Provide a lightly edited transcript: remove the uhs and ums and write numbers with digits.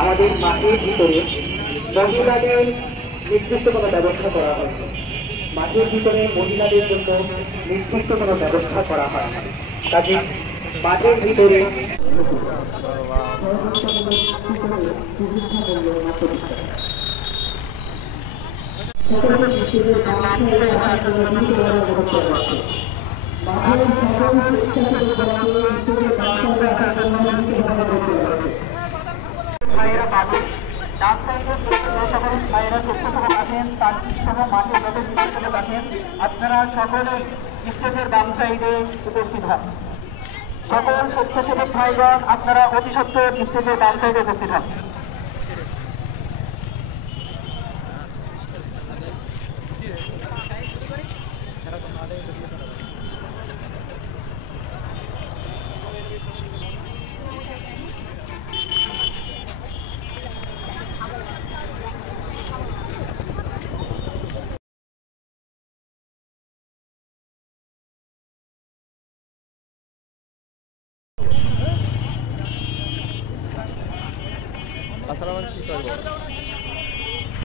আমাদের মাঠের ভিতরে মহিলাদের নির্দিষ্ট কোনো ব্যবস্থা করা হয়নি। মাঠের ভিতরে মহিলাদের জন্য নির্দিষ্ট কোনো ব্যবস্থা করা হয় না। কাজে মাঠের ভিতরে আপনারা সকলে স্টেজের বাম সাইডে উপস্থিত হন। সকল স্বেচ্ছাসেবক ভাইগণ আপনারা অতি সত্বর স্টেজের বাম সাইডে উপস্থিত হন। আসসালামু আলাইকুম।